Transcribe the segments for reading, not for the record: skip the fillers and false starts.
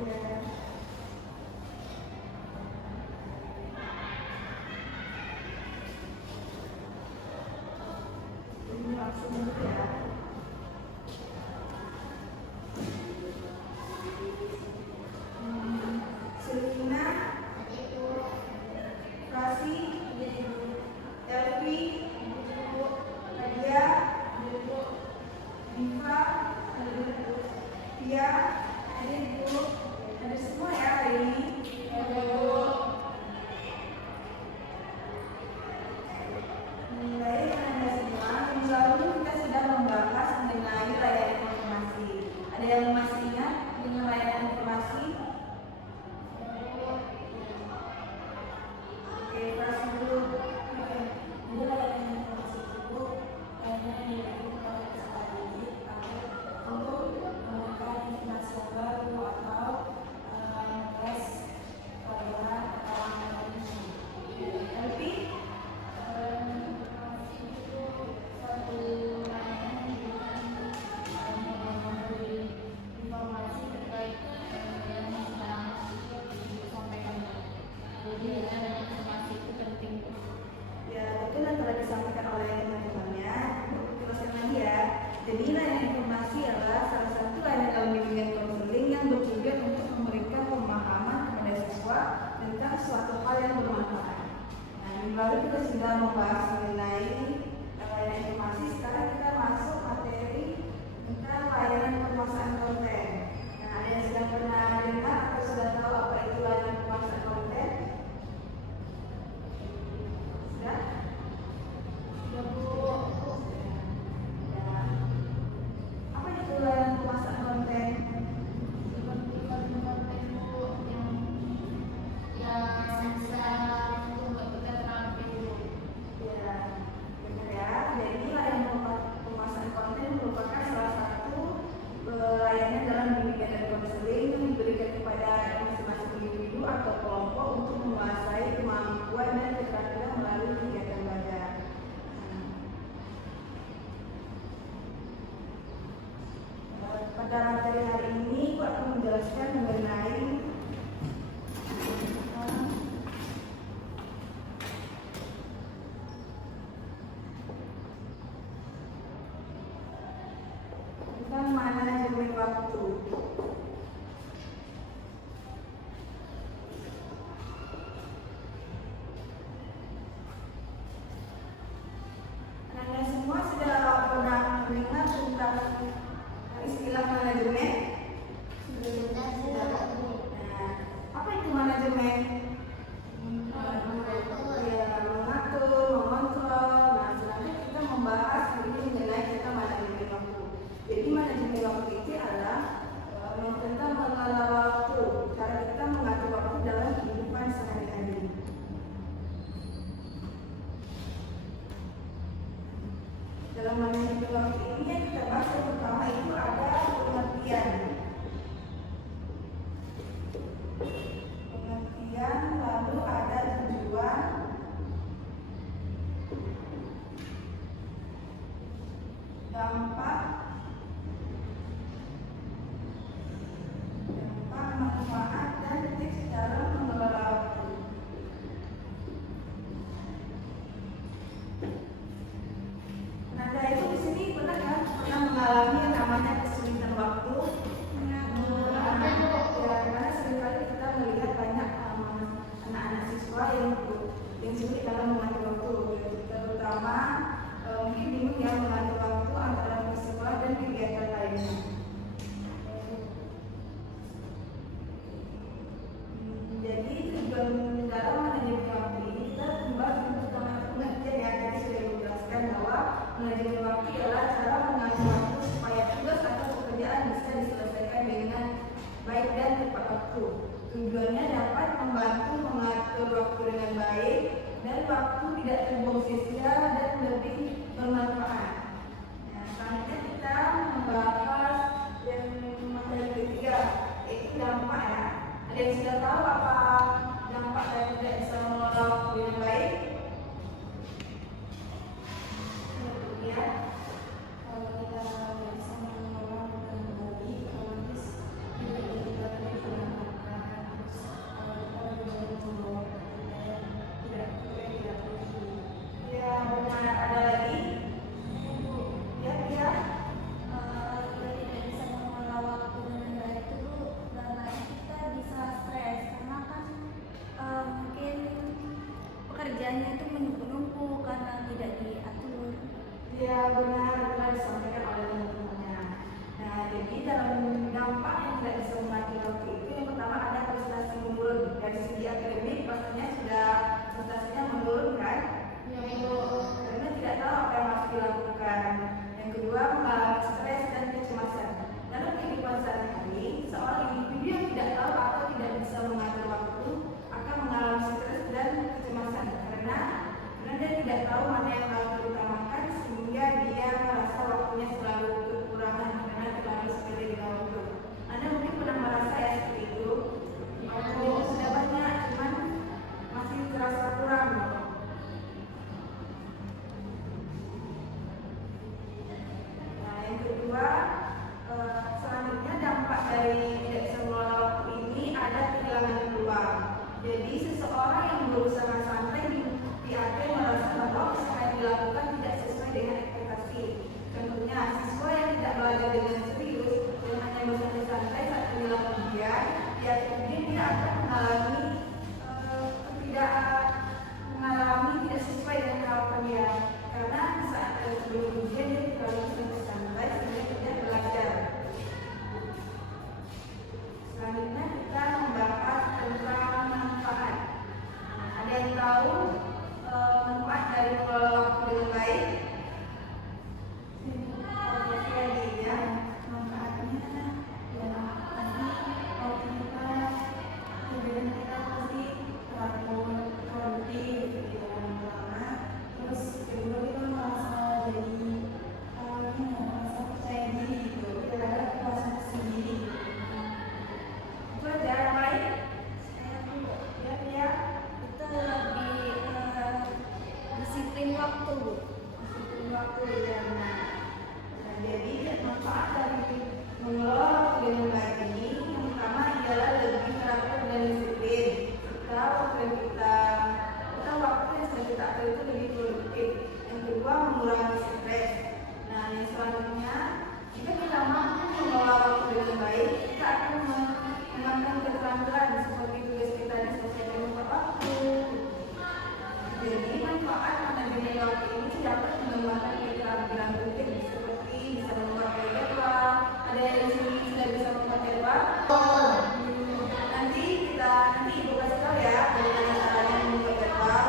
Ya, ini langsung dulu ya. Selina, Rasi, Elvi, Nadia, Diva, Pia, ada semua ya hari ini. Baik, Anda semua. Minggu lalu kita sudah membahas mengenai layanan informasi. Ada yang masih ingat dengan layanan informasi? Oke, kelas dulu. Jadi layanan informasi itu layanan yang diberikan kepada peserta didik untuk memberikan informasi yang baru atau tes pelajaran atau analisis. Elvi, Informasi itu suatu layanan yang diberikan memberi informasi terkait yang sedang disampaikan. Jadi layanan informasi itu penting. ya betul yang telah disampaikan oleh teman-temannya. Untuk jelaskan lagi ya. Jadi layanan informasi adalah salah satu layanan dalam bimbingan konseling yang bertujuan untuk memberikan pemahaman kepada siswa tentang suatu hal yang bermanfaat. Nah, minggu lalu kita sudah membahas mengenai layanan informasi. Sekarang kita masuk materi tentang layanan pemasaran konten. Nah, ada yang sudah pernah dengar atau sudah tahu apa itu layanan pemasaran konten? Sudah? Ya Bu, Ya. Apa itu layanan pemasaran konten? seperti konten-konten Bu yang bisa membuat kita terampil Bu. Ya, benar ya. Jadi layanan pemasaran konten merupakan salah satu layanan dalam bimbingan dan konseling yang diberikan kepada masing-masing individu atau kelompok untuk menguasai kemampuan dan keterampilan melalui kegiatan belajar. Pada materi hari ini, aku akan menjelaskan mengenai tentang manajemen waktu. Anda semua sudah pernah mendengar tentang istilah manajemen? Sudah. Nah, apa itu manajemen? Ya, mengatur, mengontrol. Nah, selanjutnya kita membahas ini mengenai tentang manajemen waktu. Jadi manajemen waktu itu adalah tentang mengelola waktu, cara kita mengatur waktu dalam kehidupan sehari-hari. Dalam manajemen waktu ini yang kita bahas yang pertama itu ada pengertian. Pengertian, lalu ada tujuan, dampak, manfaat, dan tips dalam mengelola waktu. Nada itu di sini pernah mengalami yang namanya kesulitan waktu. Ya, karena seringkali kita melihat banyak anak-anak siswa yang sulit dalam mengatur waktu, terutama mungkin bingung ya mengatur waktu antara sekolah dan kegiatan lainnya. Jadi tujuan dalam manajemen waktu ini kita membahas tentang pengertian ya. Tadi sudah dijelaskan bahwa manajemen waktu adalah cara mengatur waktu supaya tugas atau pekerjaan bisa diselesaikan dengan baik dan tepat waktu. Tujuannya dapat membantu mengatur waktu dengan baik dan waktu tidak terbuang sia-sia dan lebih bermanfaat. Nah, selanjutnya kita membahas yang materi ketiga, yaitu dampak ya. Ada yang sudah tahu apa dampak dari tidak bisa mengelola waktu dengan baik? Ya. Kalau kita nggak bisa mengelola dengan baik, otomatis kita jadi disampaikan oleh teman-temannya. Nah, jadi dalam dampak yang tidak bisa mengatur waktu itu, yang pertama ada prestasi menurun. Dari segi akademik pastinya sudah prestasinya menurun kan? Ya, Bu. Karena tidak tahu apa yang harus dilakukan. Yang kedua, mengalami stres dan kecemasan. Dalam kehidupan sehari-hari, seorang individu yang tidak tahu atau tidak bisa mengatur waktu akan mengalami stres dan kecemasan karena dia tidak tahu mana yang harus diutamakan sehingga dia merasa waktunya selalu kekurangan karena terlalu sepele dengan waktu. Anda mungkin pernah merasa ya seperti itu. Waktu sudah banyak, cuman masih terasa kurang. Nah, yang kedua, selanjutnya dampak dari tidak bisa mengelola waktu ini ada kehilangan peluang. Jadi seseorang yang berusaha santai di akhir merasa bahwa usaha yang dilakukan tidak sesuai dengan ekspektasi. Contohnya, siswa yang tidak belajar dengan serius dan hanya bersantai-santai saat menjelang ujian, di akhirnya dia akan tidak sesuai dengan harapan dia. Karena saat sebelum ujian dia terlalu santai sehingga tidak belajar. Selanjutnya kita membahas tentang manfaat. Ada yang tahu manfaat dari mengelola waktu dengan baik? Oke, ya. Manfaatnya ya kalau kita kemudian kita pasti teratur produktif gitu lama. Terus kedua kita merasa jadi merasa percaya diri gitu. Kita ada kepuasan sendiri. Itu aja yang lain. Saya dulu ya. Itu lebih disiplin waktu. Disiplin waktu ya. Nah, jadi manfaat dari mengelola waktu dengan baik ini yang pertama adalah lebih teratur dan disiplin. Kita waktu yang sudah kita atur itu lebih produktif. Yang kedua mengurangi stres. Nah, yang selanjutnya jika kita mampu mengelola waktu dengan baik, kita akan menambahkan keterampilan seperti tugas kita diselesaikan tepat waktu. Jadi manfaat manajemen waktu ini dapat mengembangkan keterampilan penting seperti bisa membuat jadwal. Ada yang di sini sudah bisa membuat jadwal? Nanti ibu kasih tahu ya bagaimana caranya membuat jadwal.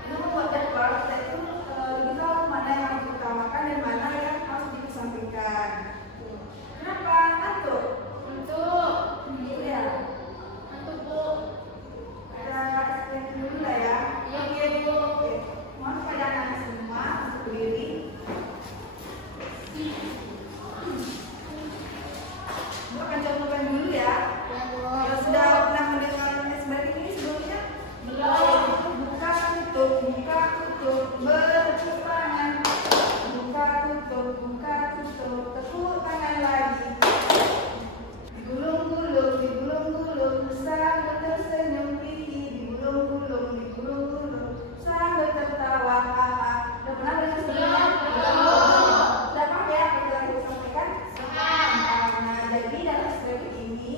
Kita membuat jadwal kita itu lebih tahu mana yang harus diutamakan dan mana yang harus dikesampingkan. Kenapa? Ngantuk? Untuk. Iya. Untuk, Bu. Kita explain dulu lah ya. Iya, Bu. Oke. Mohon kepada anak semua untuk berdiri. Bu akan contohkan dulu ya. Ya, Bu. Kalau sudah pernah mendengar SBR ini sebelumnya? Belum. Buka tutup, bertepuk tangan. Buka tutup, tepuk tangan lagi. Digulung-gulung, sambil tersenyum pihi. Digulung-gulung, sambil tertawa. Udah pernah dengar sebelumnya? Sudah paham ya apa yang saya sampaikan? Nah, jadi dalam strategi ini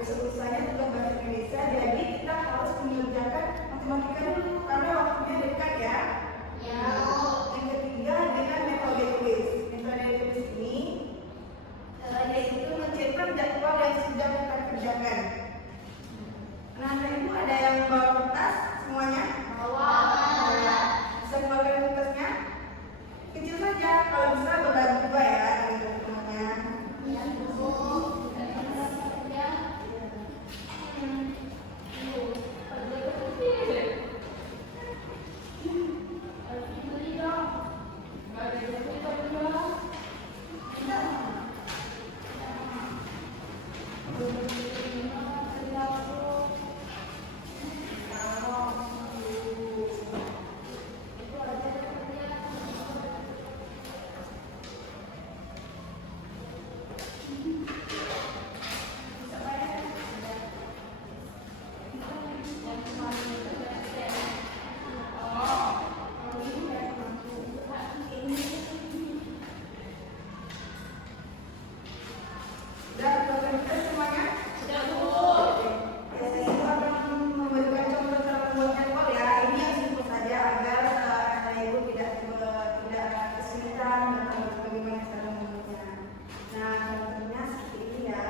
besok lusanya tugas bahasa Indonesia. Jadi kita harus mengerjakan matematika dulu karena waktunya dekat ya. Ya. Yang ketiga dengan metode tulis. Metode tulis ini yaitu mencetak jadwal yang sudah kita kerjakan. Nah, ibu ada yang bawa kertas semuanya? Bawa. Bisa keluarkan kertasnya? Kecil saja, kalau bisa berbagi juga ya dengan teman-temannya. Ya, Bu. Ya. Sudah keluarkan kertas semuanya? Sudah, Bu. Ya, saya itu akan memberikan contoh cara membuat jadwal ya. Ini yang simpel saja agar anak ibu tidak kesulitan dalam bagaimana cara membuatnya. Nah, contohnya seperti ini ya.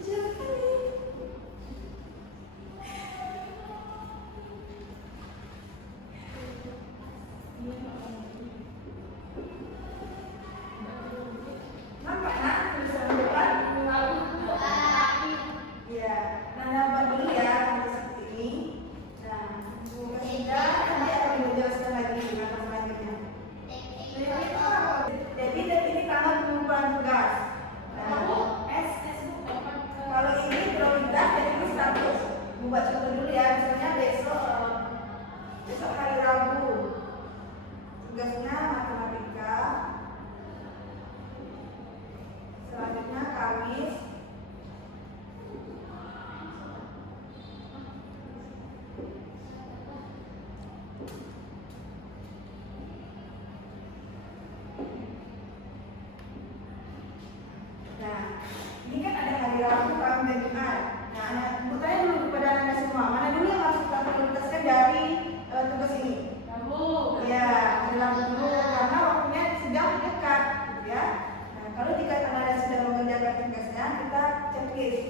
Kecil sekali. Nampak nak tulisan depan? Iya. Nah, nampak dulu ya seperti ini. Nah, semoga sudah nanti akan menjelaskan lagi gimana selanjutnya. Jadi dari ini tanggal pengumpulan tugas. Nah, kalau ini prioritas, jadi ini status. Membuat contoh dulu ya, misalnya besok hari Rabu, tugasnya matematika. Selanjutnya Kamis. Nah, ini kan ada hari Rabu, Kamis, dan Jumat. Nah, bertanya dulu kepada anda semua, mana dulu yang harus kita prioritaskan dari tugas ini? Rabu. Ya, adalah dulu karena waktunya sedang dekat, gitu ya. Nah, kalau jika anda sudah mengerjakan tugasnya, kita checklist.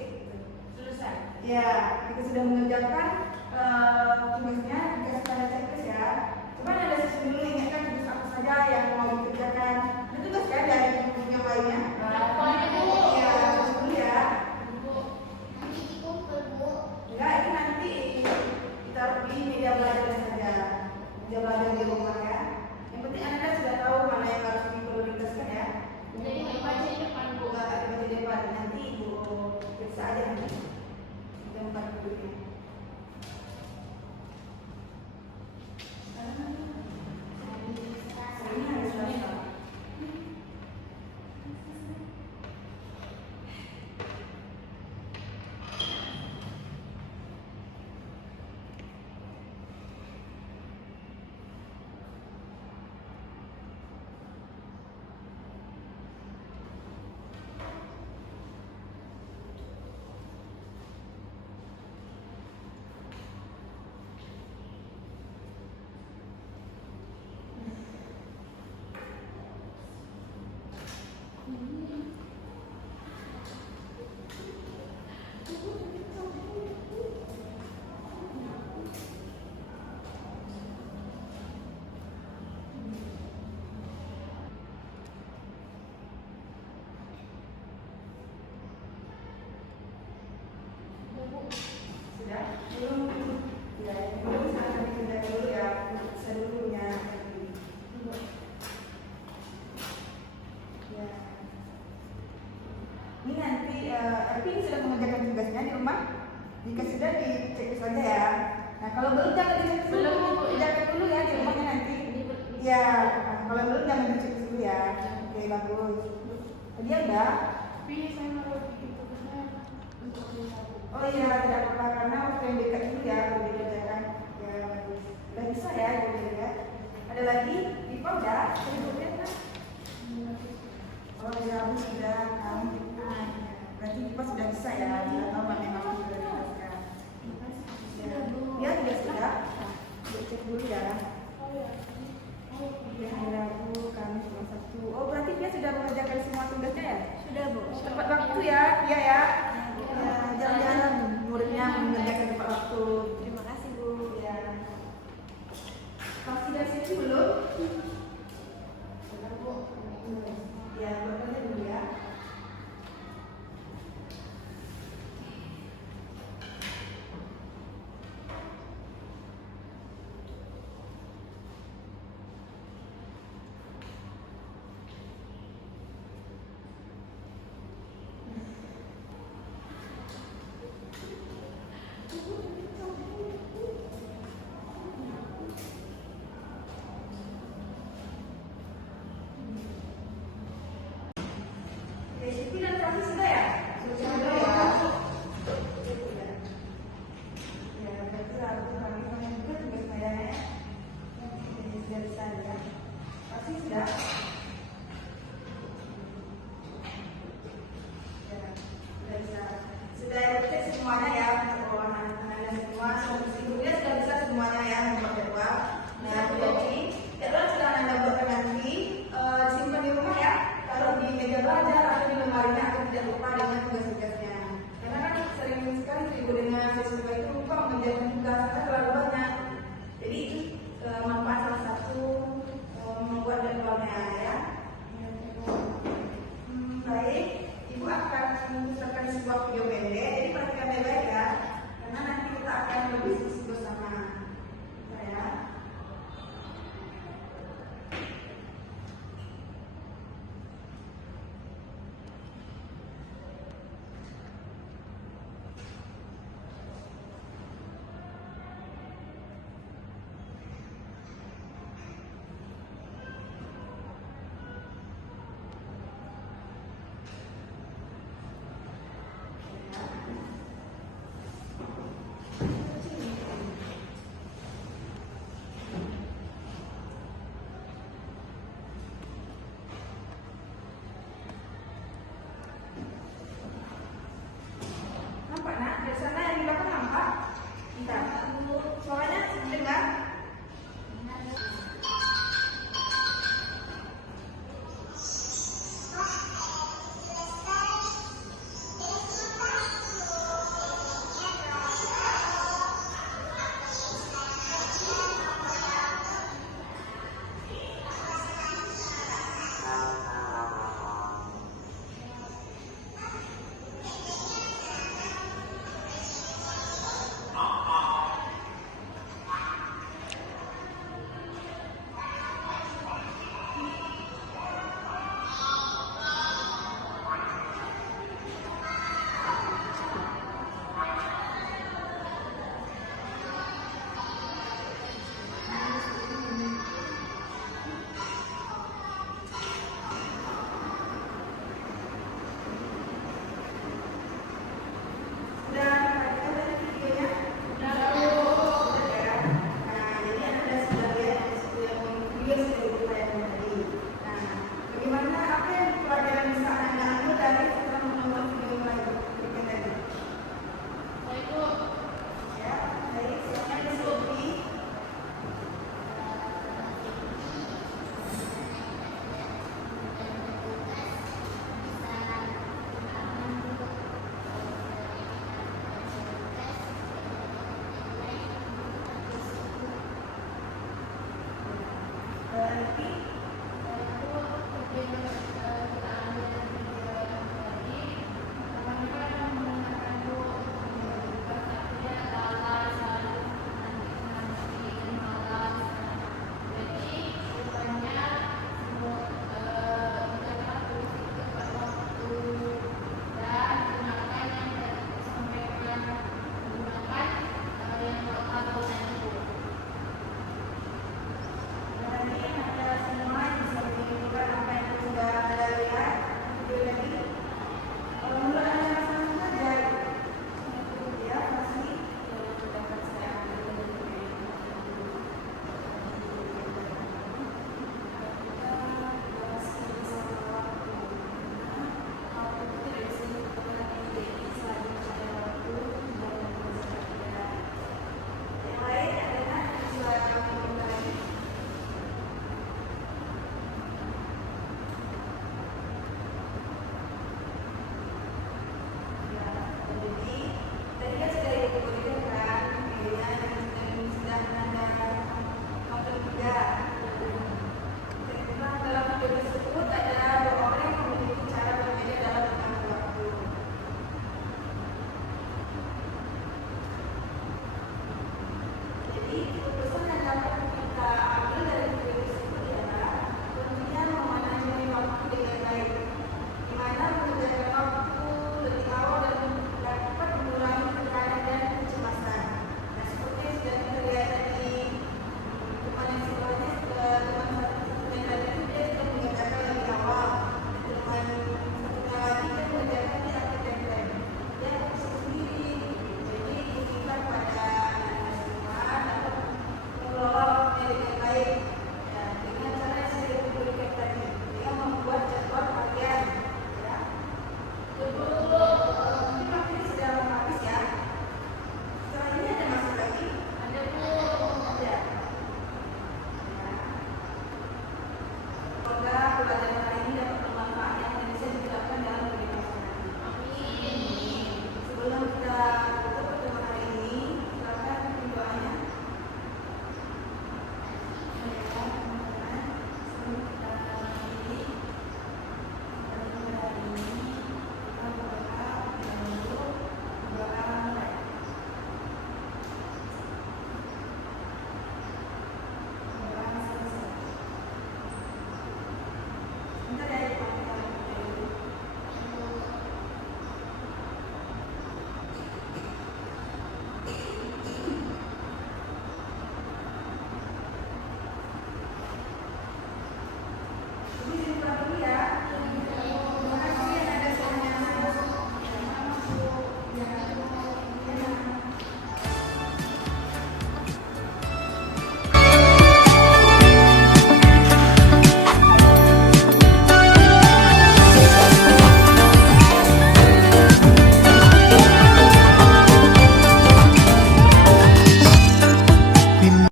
Selesai. Ya, kita sudah mengerjakan tugasnya, dikasih pada checklist ya. Coba anda susun dulu, ingatkan tugas apa saja yang mau dikerjakan. Ada tugas kan dari buku yang lainnya? Berapa ya, Bu? Ya, tulis dulu ya. Bu. Enggak, ini nanti kita di media belajar saja. Media belajar di rumah ya. Yang penting anda sudah tahu mana yang harus diprioritaskan ya. Jadi nggak baca di depan, Bu. Enggak dibaca di depan, nanti ibu periksa aja nanti. Tempat duduknya. Ini hari Selasa. Sudah? Belum? Ya, belum saya kerja dulu ya. Saya dulu punya ini. Ya. Ini nanti Ervin sudah mengerjakan tugasnya di rumah. Jika sudah dicek saja ya. Nah, kalau belum jangan dicek dulu. Belum, Bu, ya. Dicatat dulu ya di rumahnya nanti. Ya, kalau belum jangan dicek dulu ya. Oke, bagus. Dia udah. Tapi saya mau itu benar untuk lihat. Oh iya, tidak apa-apa karena waktu yang dekat ini ya lebih kerjakan. Ya, udah bisa ya, gitu ya. Ada lagi? Dipa udah? Berikutnya kan? Oh ya, Rabu sudah. Kamu berarti Dipa sudah bisa ya. Sudah tahu mana yang harus diprioritaskan. Ya, ya sudah. Cek dulu ya. Ya, hari Rabu, Kamis, Jumat, Sabtu. Oh berarti dia sudah mengerjakan semua tugasnya ya? Sudah, Bu. Tepat waktu ya, iya ya. Ya, jangan-jangan muridnya mengerjakan tepat waktu. Terima kasih, Bu. Ya. Pasti dari sini belum? Ya, berarti dulu ya. pelajaran